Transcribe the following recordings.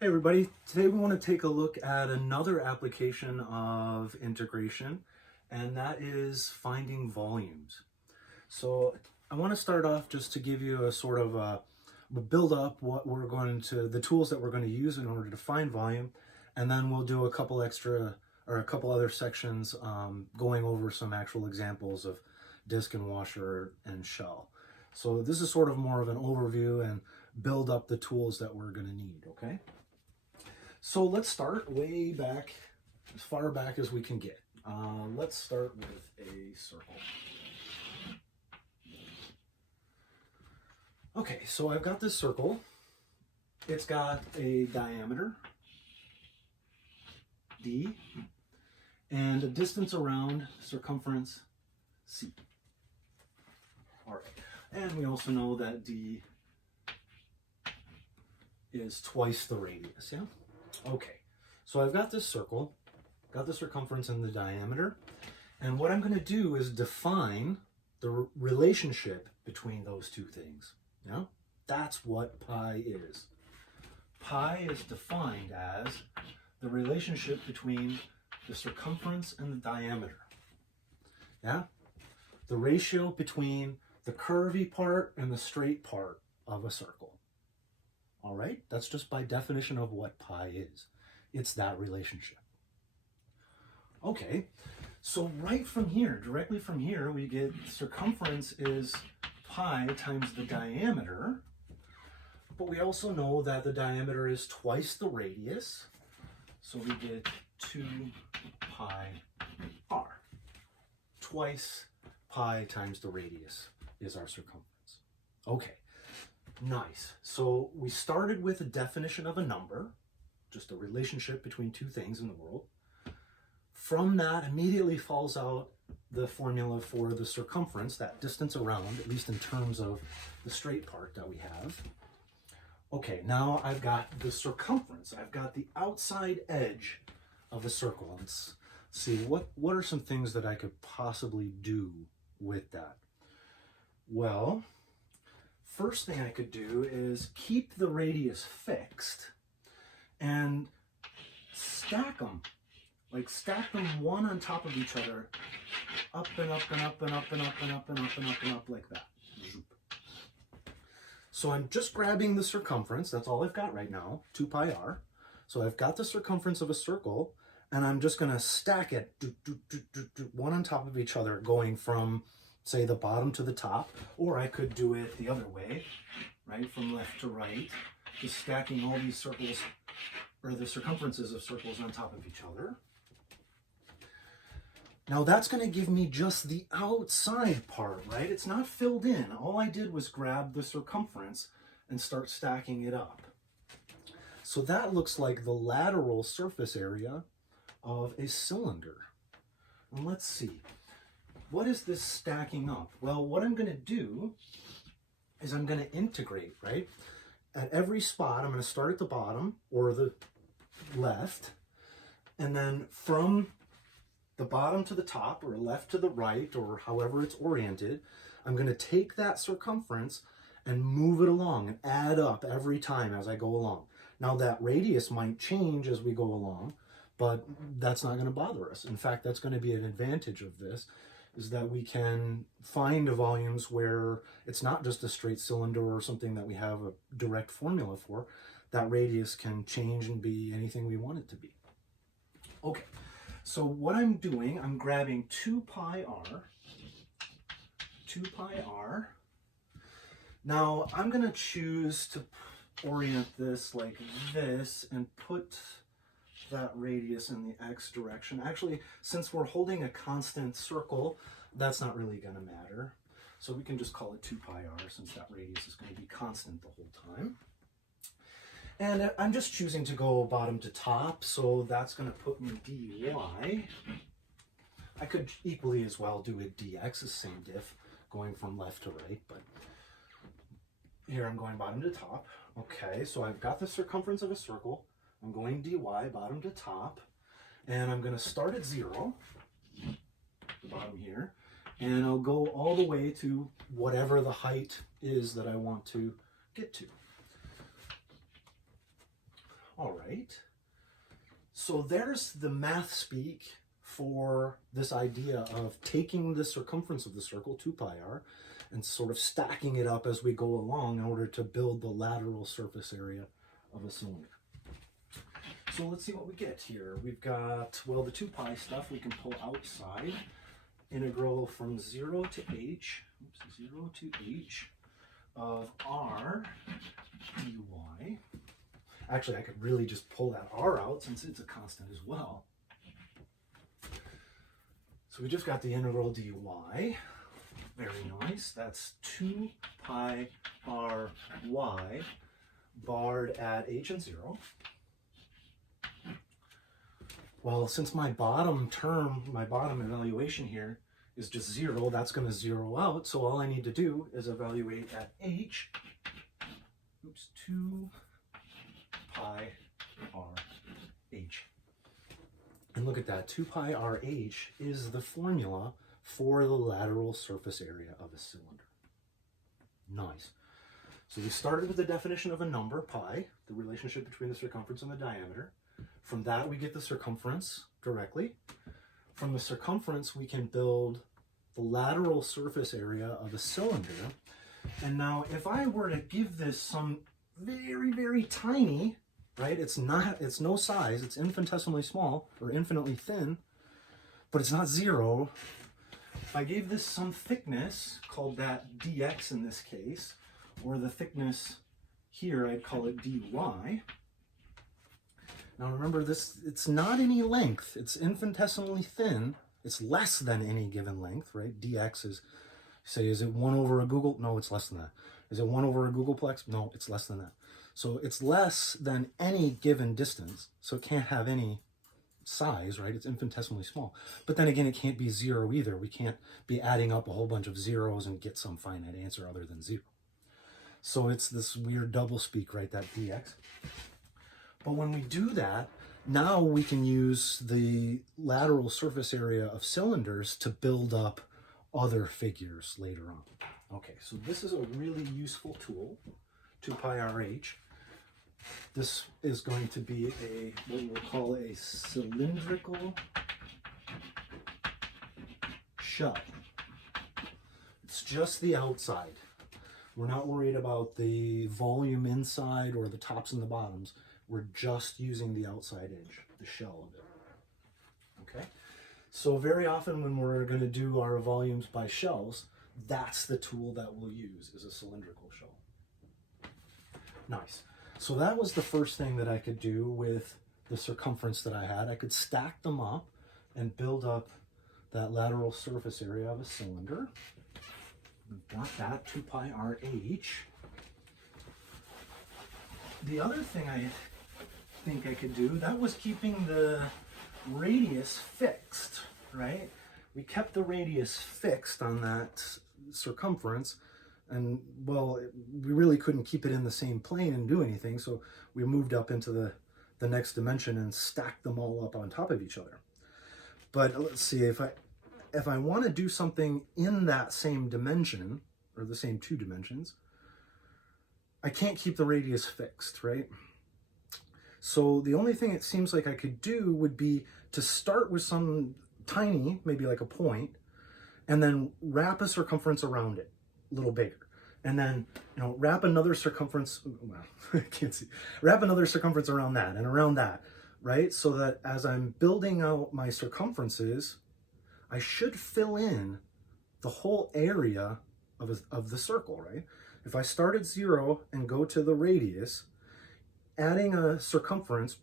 Hey everybody, today we want to take a look at another application of integration, and that is finding volumes. So I want to start off just to give you a sort of a build up the tools that we're going to use in order to find volume, and then we'll do a couple other sections going over some actual examples of disk and washer and shell. So this is sort of more of an overview and build up the tools that we're going to need, okay? So let's start way back, as far back as we can get. Let's start with a circle. Okay, so I've got this circle. It's got a diameter, D, and a distance around, circumference, C. All right, and we also know that D is twice the radius, yeah? Okay, so I've got this circle, got the circumference and the diameter, and what I'm going to do is define the relationship between those two things. Yeah, that's what pi is. Pi is defined as the relationship between the circumference and the diameter. Yeah, the ratio between the curvy part and the straight part of a circle. All right, that's just by definition of what pi is. It's that relationship. Okay, so right from here, directly from here, we get circumference is pi times the diameter, but we also know that the diameter is twice the radius, so we get 2 pi r. Twice pi times the radius is our circumference. Okay. Nice. So we started with a definition of a number, just a relationship between two things in the world. From that immediately falls out the formula for the circumference, that distance around, at least in terms of the straight part that we have. Okay, now I've got the circumference. I've got the outside edge of a circle. Let's see, what are some things that I could possibly do with that? Well, first thing I could do is keep the radius fixed and stack them. Like stack them one on top of each other, up and up and up and up and up and up and up and up and up like that. So I'm just grabbing the circumference, that's all I've got right now, 2 pi r. So I've got the circumference of a circle, and I'm just gonna stack it one on top of each other, going from, say, the bottom to the top, or I could do it the other way, right, from left to right, just stacking all these circles, or the circumferences of circles on top of each other. Now that's going to give me just the outside part, right? It's not filled in. All I did was grab the circumference and start stacking it up. So that looks like the lateral surface area of a cylinder. And let's see. What is this stacking up? Well, what I'm going to do is I'm going to integrate, right? At every spot, I'm going to start at the bottom or the left, and then from the bottom to the top or left to the right or however it's oriented, I'm going to take that circumference and move it along and add up every time as I go along. Now that radius might change as we go along, but that's not going to bother us. In fact, that's going to be an advantage of this, is that we can find volumes where it's not just a straight cylinder or something that we have a direct formula for. That radius can change and be anything we want it to be. Okay, so what I'm doing, I'm grabbing 2 pi r. Now I'm going to choose to orient this like this and put that radius in the x direction. Actually, since we're holding a constant circle, that's not really going to matter. So we can just call it 2 pi r since that radius is going to be constant the whole time. And I'm just choosing to go bottom to top, so that's going to put me dy. I could equally as well do a dx, the same diff, going from left to right, but here I'm going bottom to top. Okay, so I've got the circumference of a circle. I'm going dy, bottom to top, and I'm going to start at 0, the bottom here, and I'll go all the way to whatever the height is that I want to get to. All right. So there's the math speak for this idea of taking the circumference of the circle, 2 pi r, and sort of stacking it up as we go along in order to build the lateral surface area of a cylinder. So let's see what we get here. We've got, well, the 2 pi stuff we can pull outside. Integral from 0 to h, 0 to h of r dy. Actually, I could really just pull that r out since it's a constant as well. So we just got the integral dy. Very nice. That's 2 pi r y barred at h and 0. Well, since my bottom term, my bottom evaluation here is just 0, that's going to 0 out. So all I need to do is evaluate at h, 2 pi r h. And look at that, 2 pi r h is the formula for the lateral surface area of a cylinder. Nice. So we started with the definition of a number, pi, the relationship between the circumference and the diameter. From that, we get the circumference directly. From the circumference, we can build the lateral surface area of a cylinder. And now, if I were to give this some very, very tiny, right? It's no size, it's infinitesimally small or infinitely thin, but it's not 0. If I gave this some thickness, called that dx in this case, or the thickness here, I'd call it dy. Now remember this, it's not any length, it's infinitesimally thin. It's less than any given length, right? dx is, say, is it 1 over a Google? No, it's less than that. Is it 1 over a Googleplex? No, it's less than that. So it's less than any given distance, so it can't have any size, right? It's infinitesimally small. But then again, it can't be 0 either. We can't be adding up a whole bunch of zeros and get some finite answer other than 0. So it's this weird double speak, right, that dx. But when we do that, now we can use the lateral surface area of cylinders to build up other figures later on. Okay, so this is a really useful tool, 2 pi r h. This is going to be what we'll call a cylindrical shell. It's just the outside. We're not worried about the volume inside or the tops and the bottoms. We're just using the outside edge, the shell of it. Okay? So very often when we're going to do our volumes by shells, that's the tool that we'll use, is a cylindrical shell. Nice. So that was the first thing that I could do with the circumference that I had. I could stack them up and build up that lateral surface area of a cylinder. We've got that, 2 pi r h. The other thing I think I could do, that was keeping the radius fixed, right? We kept the radius fixed on that circumference, and well, we really couldn't keep it in the same plane and do anything, so we moved up into the next dimension and stacked them all up on top of each other. But let's see, if I want to do something in that same dimension, or the same 2 dimensions, I can't keep the radius fixed, right? So the only thing it seems like I could do would be to start with some tiny, maybe like a point, and then wrap a circumference around it, a little bigger. And then, wrap another circumference, well, I can't see, wrap another circumference around that and around that, right? So that as I'm building out my circumferences, I should fill in the whole area of the circle, right? If I start at 0 and go to the radius, adding a circumference,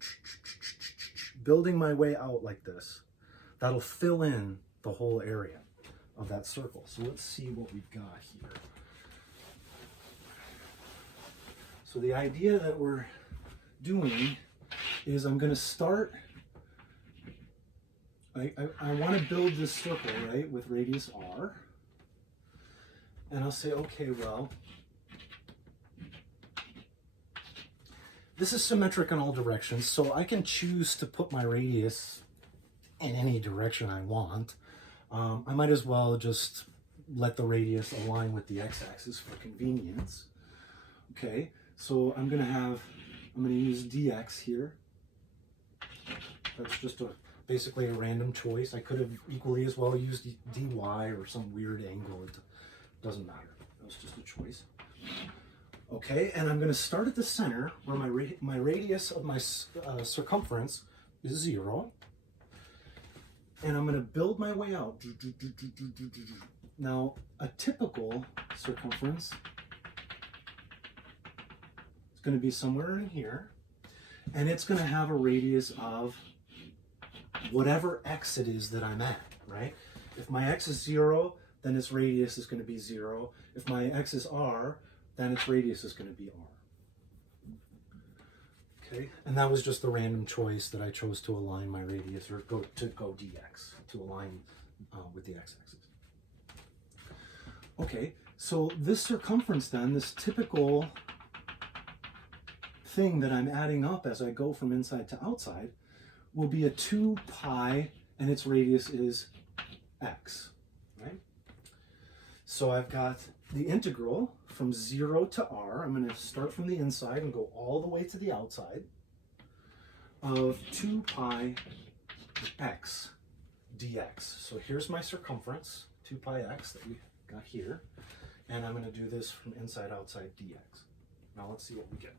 building my way out like this, that'll fill in the whole area of that circle. So let's see what we've got here. So the idea that we're doing is I'm going to start, I want to build this circle, right, with radius r. And I'll say, okay, well, this is symmetric in all directions, so I can choose to put my radius in any direction I want. I might as well just let the radius align with the x-axis for convenience. Okay, so I'm going to have I'm going to use dx here. That's just basically a random choice. I could have equally as well used dy or some weird angle. It doesn't matter. It was just a choice. Okay, and I'm going to start at the center where my radius of my circumference is 0. And I'm going to build my way out. Now, a typical circumference is going to be somewhere in here. And it's going to have a radius of whatever x it is that I'm at, right? If my x is 0, then its radius is going to be 0. If my x is r, then its radius is going to be r. Okay, and that was just the random choice that I chose to align my radius, or go dx, to align with the x-axis. Okay, so this circumference then, this typical thing that I'm adding up as I go from inside to outside, will be a 2 pi, and its radius is x, right? So I've got the integral from 0 to r. I'm going to start from the inside and go all the way to the outside of 2 pi x dx. So here's my circumference, 2 pi x that we got here, and I'm going to do this from inside outside dx. Now let's see what we get.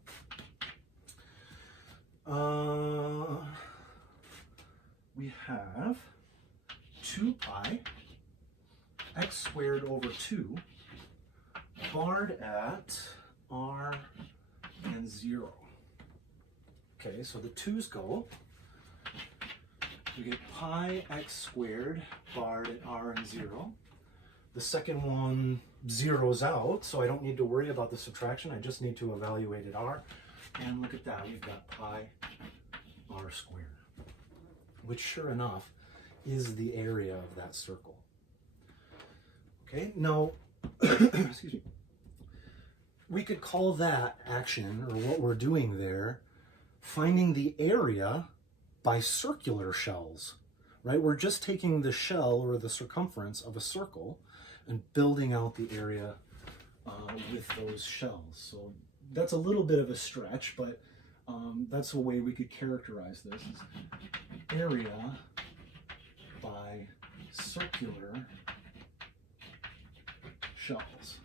We have 2 pi x squared over 2 barred at r and 0. Okay, so the 2's go. We get pi x squared barred at r and 0. The second one zeroes out, so I don't need to worry about the subtraction. I just need to evaluate at r. And look at that, we've got pi r squared, which sure enough is the area of that circle. Okay, now, excuse me, we could call that action, or what we're doing there, finding the area by circular shells, right? We're just taking the shell or the circumference of a circle and building out the area with those shells. So that's a little bit of a stretch, but that's a way we could characterize this, is area by circular shells.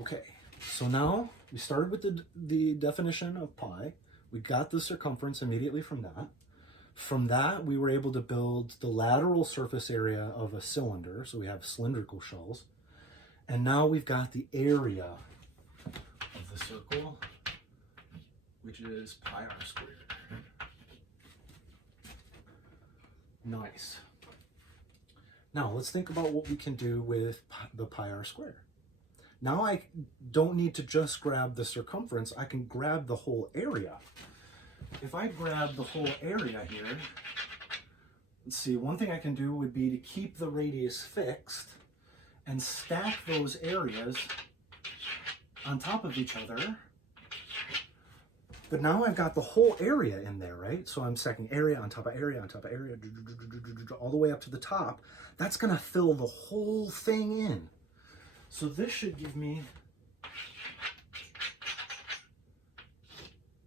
Okay, so now we started with the definition of pi. We got the circumference immediately from that. From that, we were able to build the lateral surface area of a cylinder, so we have cylindrical shells. And now we've got the area of the circle, which is pi r squared. Nice. Now let's think about what we can do with the pi r squared. Now I don't need to just grab the circumference, I can grab the whole area. If I grab the whole area here, let's see, one thing I can do would be to keep the radius fixed and stack those areas on top of each other. But now I've got the whole area in there, right? So I'm stacking area on top of area on top of area, all the way up to the top. That's gonna fill the whole thing in. So this should give me,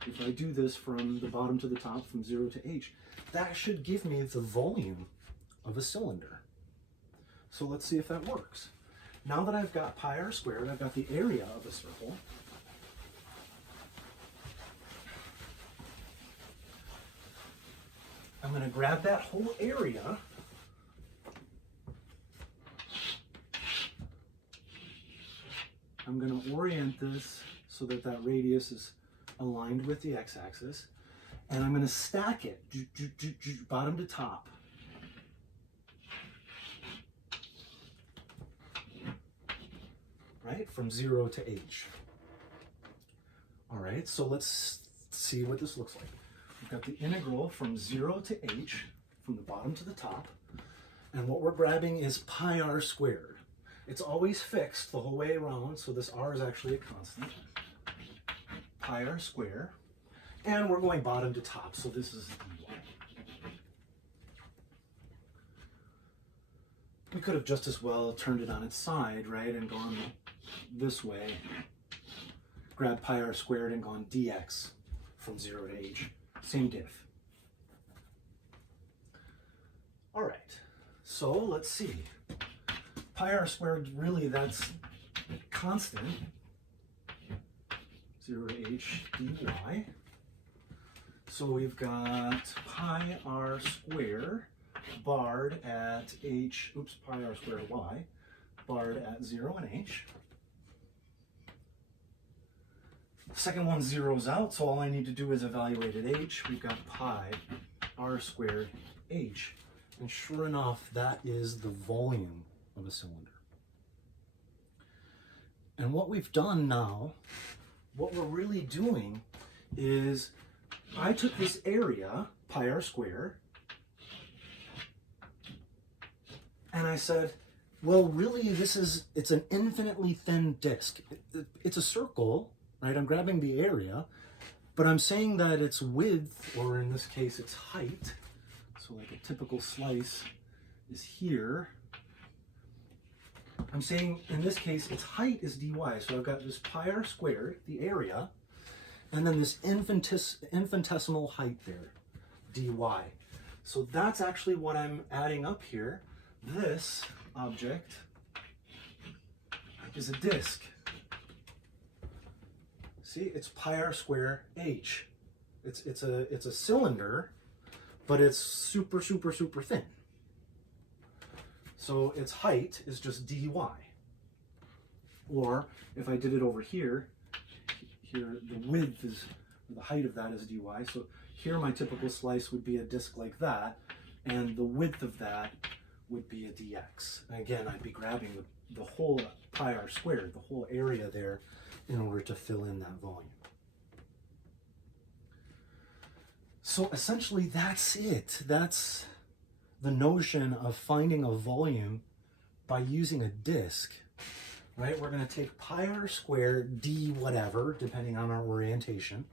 if I do this from the bottom to the top, from 0 to h, that should give me the volume of a cylinder. So let's see if that works. Now that I've got pi r squared, I've got the area of a circle. I'm going to grab that whole area . I'm going to orient this so that that radius is aligned with the x-axis, and I'm going to stack it bottom to top. Right, from 0 to h. All right, so let's see what this looks like. We've got the integral from 0 to h, from the bottom to the top, and what we're grabbing is pi r squared. It's always fixed the whole way around, so this r is actually a constant. Pi r squared, and we're going bottom to top, so this is dy. We could have just as well turned it on its side, right, and gone this way. grabbed pi r squared and gone dx from 0 to h. Same diff. All right, so let's see. Pi r squared, really, that's constant, 0 to h dy. So we've got pi r squared barred at h, oops, pi r squared y, barred at 0 and h. Second one zeroes out, so all I need to do is evaluate at h. We've got pi r squared h. And sure enough, that is the volume of a cylinder. And what we've done now, what we're really doing is I took this area, pi r squared, and I said, well, really, it's an infinitely thin disk. It's a circle, right? I'm grabbing the area, but I'm saying that its width, or in this case, its height, so like a typical slice is here. I'm saying, in this case, its height is dy. So I've got this pi r squared, the area, and then this infinitesimal height there, dy. So that's actually what I'm adding up here. This object is a disk. See, it's pi r squared h. It's a cylinder, but it's super thin. So its height is just dy. Or if I did it over here, here the width is, the height of that is dy. So here my typical slice would be a disk like that, and the width of that would be a dx. And again, I'd be grabbing the whole pi r squared, the whole area there, in order to fill in that volume. So essentially that's it. That's the notion of finding a volume by using a disk, right? We're going to take pi r squared d whatever, depending on our orientation,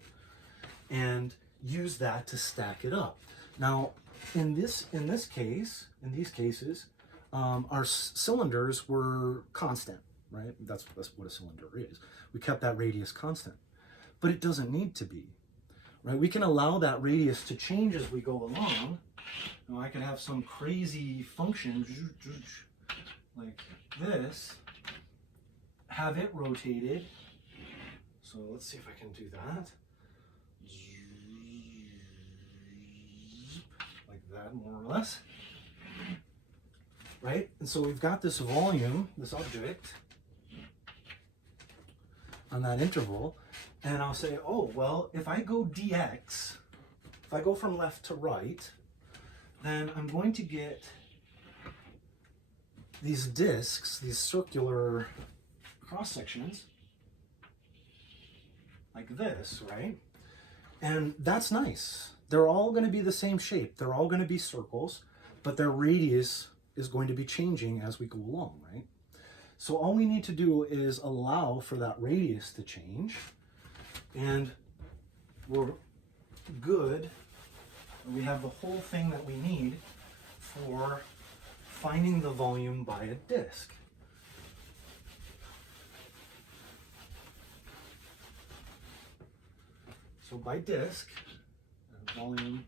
and use that to stack it up. Now, in these cases, our cylinders were constant, right? That's what a cylinder is. We kept that radius constant, but it doesn't need to be, right? We can allow that radius to change as we go along. Now I could have some crazy function like this, have it rotated. So let's see if I can do that. Like that, more or less. Right? And so we've got this volume, this object, on that interval, and I'll say, oh, well, if I go dx, if I go from left to right, then I'm going to get these disks, these circular cross sections, like this, right? And that's nice. They're all going to be the same shape. They're all going to be circles, but their radius is going to be changing as we go along, right? So all we need to do is allow for that radius to change, and we're good. We have the whole thing that we need for finding the volume by a disk. So by disk, volume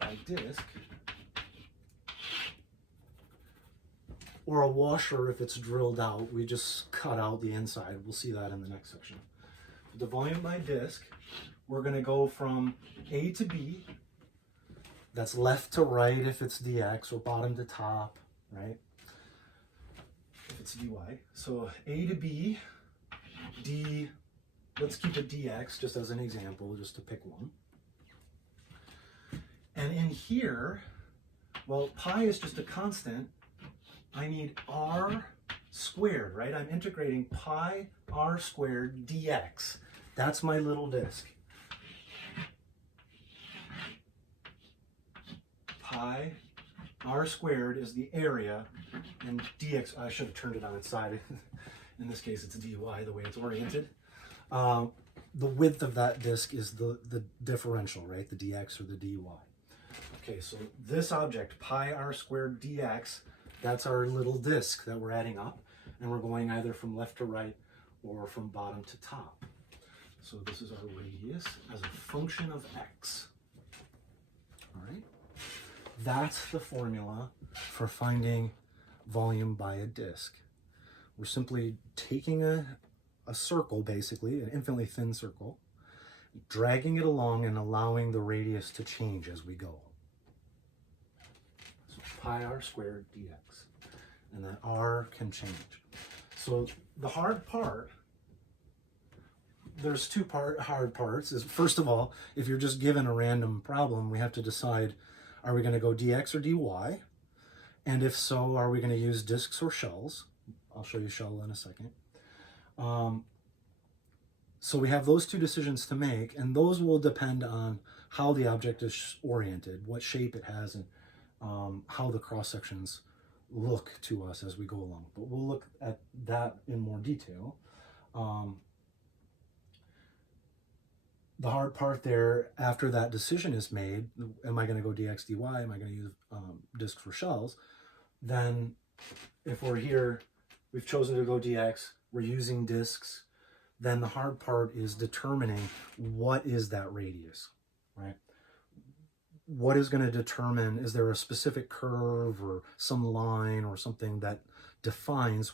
by disk, or a washer if it's drilled out, we just cut out the inside. We'll see that in the next section. With the volume by disk, we're going to go from A to B. That's left to right if it's dx, or bottom to top, right? If it's dy. So A to B, d, let's keep it dx just as an example, just to pick one. And in here, well, pi is just a constant. I need r squared, right? I'm integrating pi r squared dx. That's my little disk. Pi r squared is the area, and dx, I should have turned it on its side. In this case, it's dy, the way it's oriented. The width of that disk is the differential, right? The dx or the dy. Okay, so this object, pi r squared dx, that's our little disk that we're adding up. and we're going either from left to right or from bottom to top. So this is our radius as a function of x. All right, that's the formula for finding volume by a disk. We're simply taking a circle, basically, an infinitely thin circle, dragging it along and allowing the radius to change as we go. So pi r squared dx. And that r can change. So the hard part, there's two hard parts. Is first of all, if you're just given a random problem, we have to decide, are we going to go dx or dy? And if so, are we going to use disks or shells? I'll show you shell in a second. So we have those two decisions to make, and those will depend on how the object is oriented, what shape it has, and how the cross sections look to us as we go along. But we'll look at that in more detail. The hard part there, after that decision is made, am I going to go dx, dy, am I going to use disks for shells? Then if we're here, we've chosen to go dx, we're using disks, then the hard part is determining what is that radius, right? What is going to determine, is there a specific curve or some line or something that defines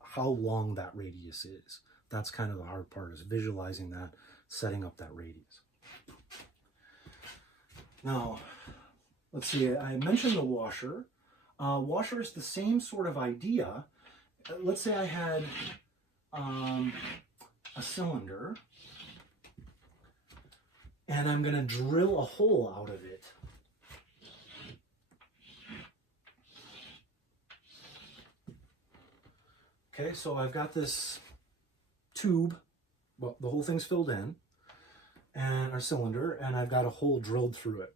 how long that radius is? That's kind of the hard part, is visualizing that, setting up that radius. Now, let's see, I mentioned the washer. Washer is the same sort of idea. Let's say I had a cylinder, and I'm going to drill a hole out of it. Okay, so I've got this tube, well, the whole thing's filled in, and our cylinder, and I've got a hole drilled through it.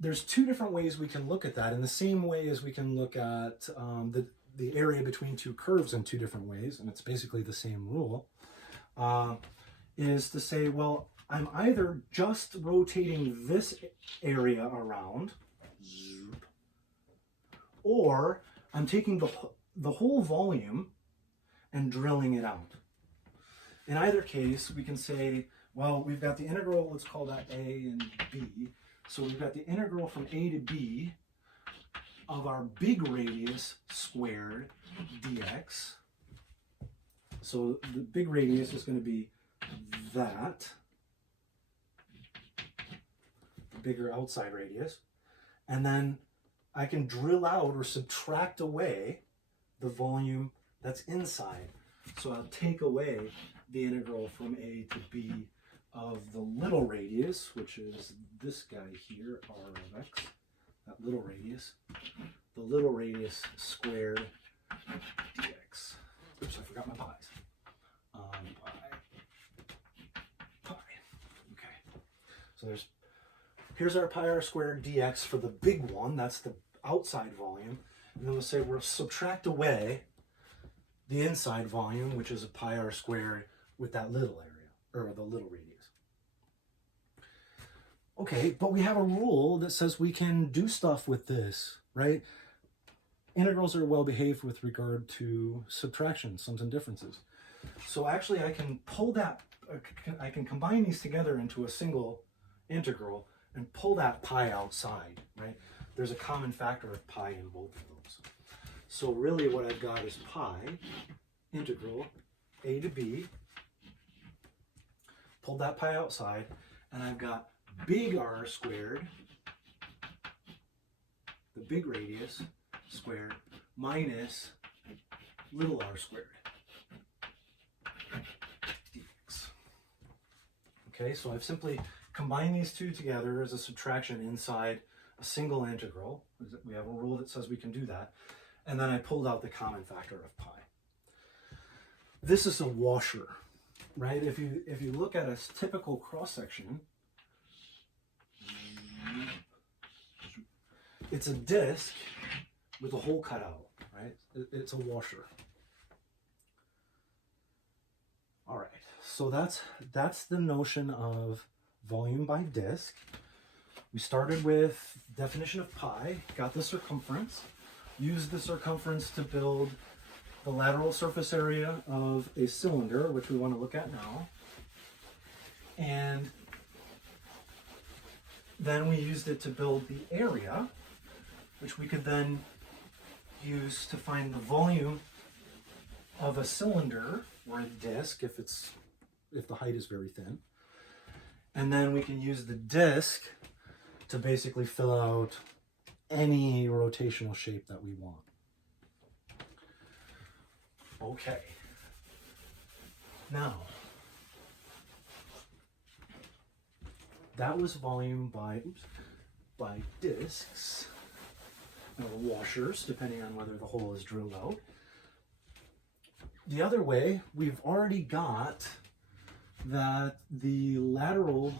There's two different ways we can look at that, in the same way as we can look at the area between two curves in two different ways, and it's basically the same rule, is to say, well, I'm either just rotating this area around, or I'm taking the whole volume and drilling it out. In either case, we can say, well, we've got the integral, let's call that a and b. So we've got the integral from a to b of our big radius squared dx. So the big radius is going to be that, the bigger outside radius. And then I can drill out or subtract away the volume that's inside. So I'll take away the integral from a to b of the little radius, which is this guy here, r of x, that little radius, the little radius squared dx. Oops, I forgot my pi's. Pi. Okay. So here's our pi r squared dx for the big one, that's the outside volume. And then we'll say we'll subtract away the inside volume, which is a pi r squared with that little area, or the little radius. Okay, but we have a rule that says we can do stuff with this, right? Integrals are well behaved with regard to subtraction, sums and differences. So actually I can pull that, I can combine these together into a single integral and pull that pi outside, right? There's a common factor of pi in both of those. So really what I've got is pi integral a to b, pulled that pi outside, and I've got big R squared, the big radius squared, minus little r squared dx. Okay, so I've simply combined these two together as a subtraction inside a single integral. We have a rule that says we can do that. And then I pulled out the common factor of pi. This is a washer, right? If you look at a typical cross-section, it's a disc with a hole cut out, right? It's a washer. All right, so that's the notion of volume by disk. We started with definition of pi, got the circumference. use the circumference to build the lateral surface area of a cylinder, which we want to look at now. And then we used it to build the area, which we could then use to find the volume of a cylinder or a disc if the height is very thin. And then we can use the disc to basically fill out any rotational shape that we want. Okay. Now, that was volume by discs, or washers, depending on whether the hole is drilled out. The other way, we've already got that the lateral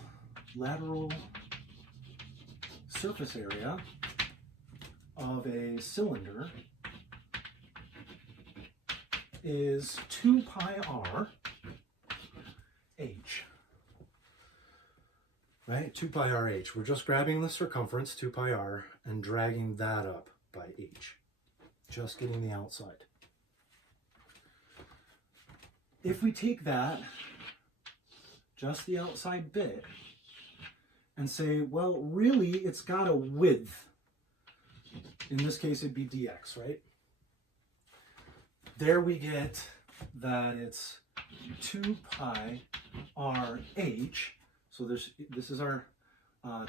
surface area of a cylinder is 2 pi r h. Right? 2 pi r h. We're just grabbing the circumference, 2 pi r, and dragging that up by h. Just getting the outside. If we take that, just the outside bit, and say, well, really, it's got a width. In this case, it'd be dx, right? There we get that it's 2 pi r h. So this is our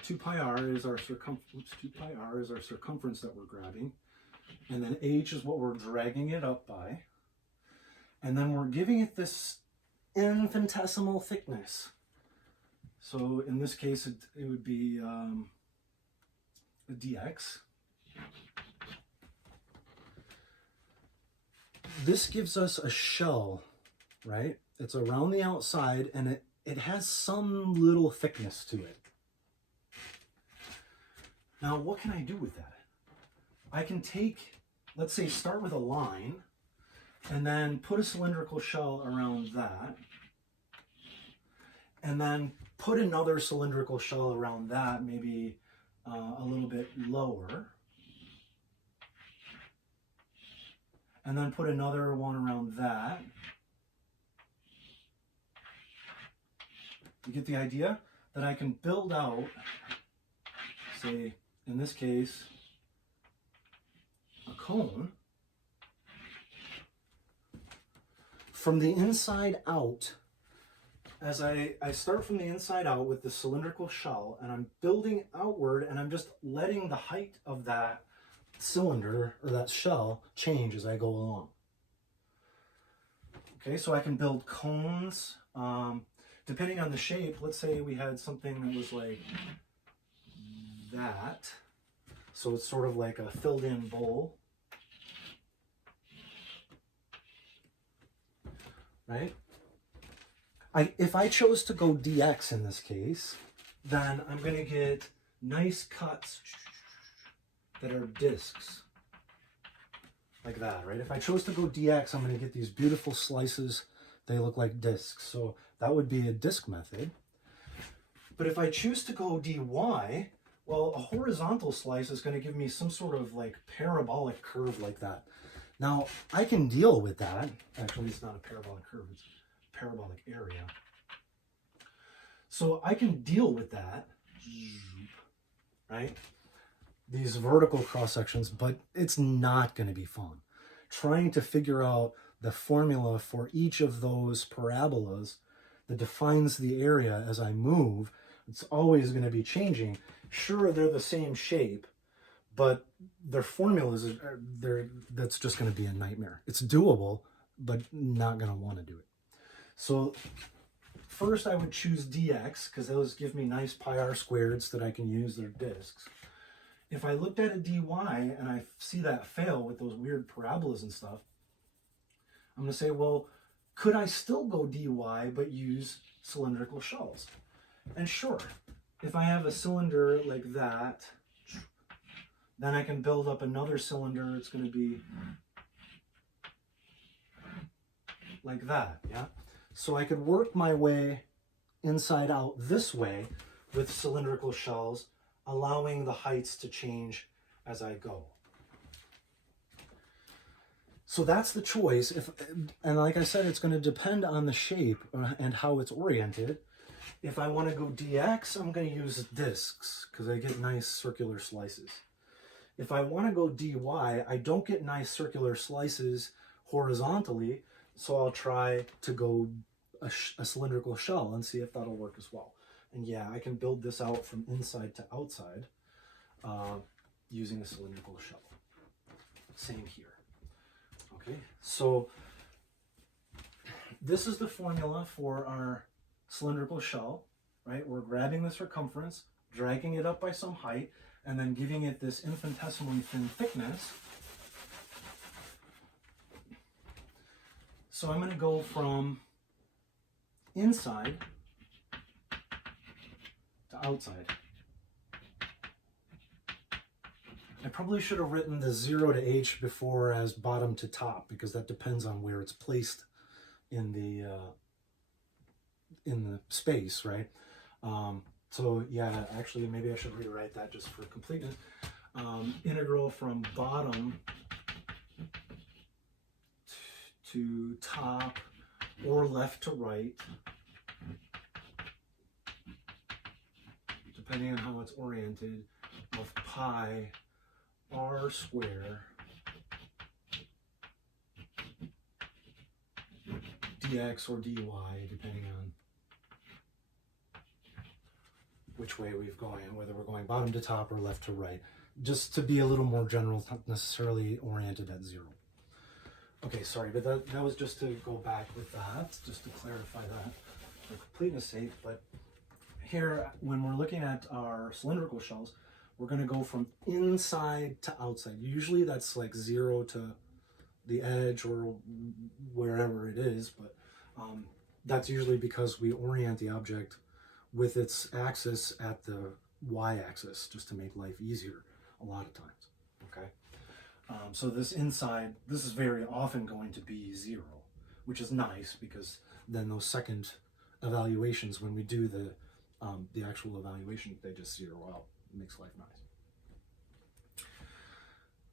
2 pi r is our 2 pi r is our circumference that we're grabbing, and then h is what we're dragging it up by, and then we're giving it this infinitesimal thickness. So in this case, it would be a dx. This gives us a shell, right? It's around the outside, and it has some little thickness to it. Now, what can I do with that? I can take, let's say, start with a line, and then put a cylindrical shell around that, and then put another cylindrical shell around that, maybe a little bit lower, and then put another one around that. You get the idea? That I can build out, say, in this case, a cone. From the inside out, as I start from the inside out with the cylindrical shell, and I'm building outward, and I'm just letting the height of that cylinder or that shell change as I go along. Okay, so I can build cones. Depending on the shape, let's say we had something that was like that. So it's sort of like a filled in bowl. Right? If I chose to go dx in this case, then I'm going to get nice cuts that are discs. Like that, right? If I chose to go dx, I'm going to get these beautiful slices. They look like discs. So that would be a disc method. But if I choose to go dy, well, a horizontal slice is going to give me some sort of like parabolic curve like that. Now, I can deal with that. Actually, it's not a parabolic curve, it's a parabolic area. So I can deal with that, right? These vertical cross sections, but it's not going to be fun. Trying to figure out the formula for each of those parabolas that defines the area as I move, it's always going to be changing. Sure, they're the same shape, but their formulas, that's just going to be a nightmare. It's doable, but not going to want to do it. So first I would choose dx, because those give me nice pi r squareds that I can use. Their discs. If I looked at a dy and I see that fail with those weird parabolas and stuff, I'm going to say, well, could I still go dy but use cylindrical shells? And sure, if I have a cylinder like that, then I can build up another cylinder. It's going to be like that, yeah? So I could work my way inside out this way with cylindrical shells, allowing the heights to change as I go. So that's the choice. And like I said, it's going to depend on the shape and how it's oriented. If I want to go DX, I'm going to use discs because I get nice circular slices. If I want to go DY, I don't get nice circular slices horizontally, so I'll try to go a cylindrical shell and see if that'll work as well. And yeah, I can build this out from inside to outside using a cylindrical shell. Same here. Okay, so this is the formula for our cylindrical shell, right? We're grabbing the circumference, dragging it up by some height, and then giving it this infinitesimally thin thickness. So I'm going to go from inside to outside. I probably should have written the 0 to H before as bottom to top, because that depends on where it's placed in the space, right? So yeah, actually maybe I should rewrite that just for completeness. Integral from bottom to top or left to right, depending on how it's oriented, of pi r square dx or dy, depending on which way we're going, whether we're going bottom to top or left to right, just to be a little more general, not necessarily oriented at 0. Okay, sorry, but that was just to go back with that, just to clarify that for completeness sake. But here, when we're looking at our cylindrical shells, we're going to go from inside to outside. Usually that's like 0 to the edge or wherever it is, but that's usually because we orient the object with its axis at the y-axis, just to make life easier a lot of times, okay? So this inside, this is very often going to be 0, which is nice, because then those second evaluations, when we do the actual evaluation, they just 0 out. It makes life nice.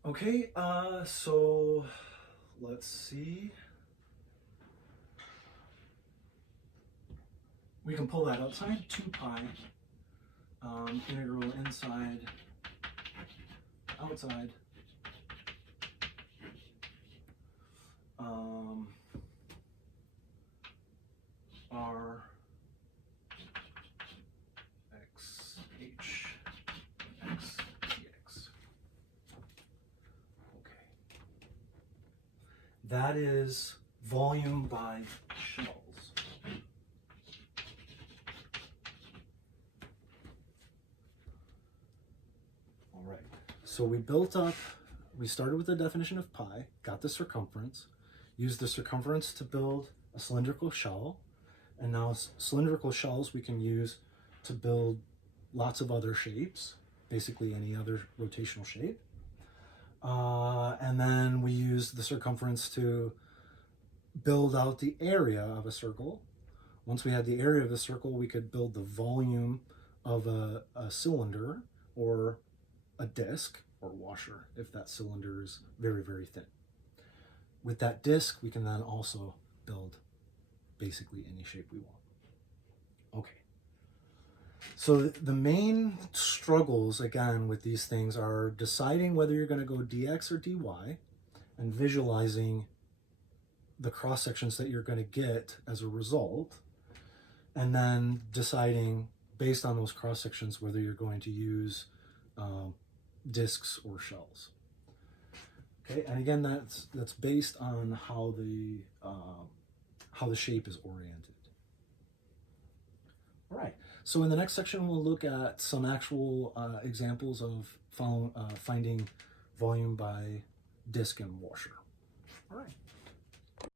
Okay, so let's see. We can pull that outside, 2 pi, integral inside, outside, r x h x dx. Okay. That is volume by shells. All right. So we started with the definition of pi, got the circumference, used the circumference to build a cylindrical shell, and now cylindrical shells we can use to build lots of other shapes, basically any other rotational shape. And then we use the circumference to build out the area of a circle. Once we had the area of the circle, we could build the volume of a cylinder or a disc or washer if that cylinder is very, very thin. With that disc, we can then also build basically any shape we want. Okay. So the main struggles, again, with these things are deciding whether you're going to go dx or dy and visualizing the cross sections that you're going to get as a result, and then deciding based on those cross sections whether you're going to use discs or shells. Okay, and again, that's based on how the shape is oriented. All right. So in the next section, we'll look at some actual examples of finding volume by disc and washer. All right.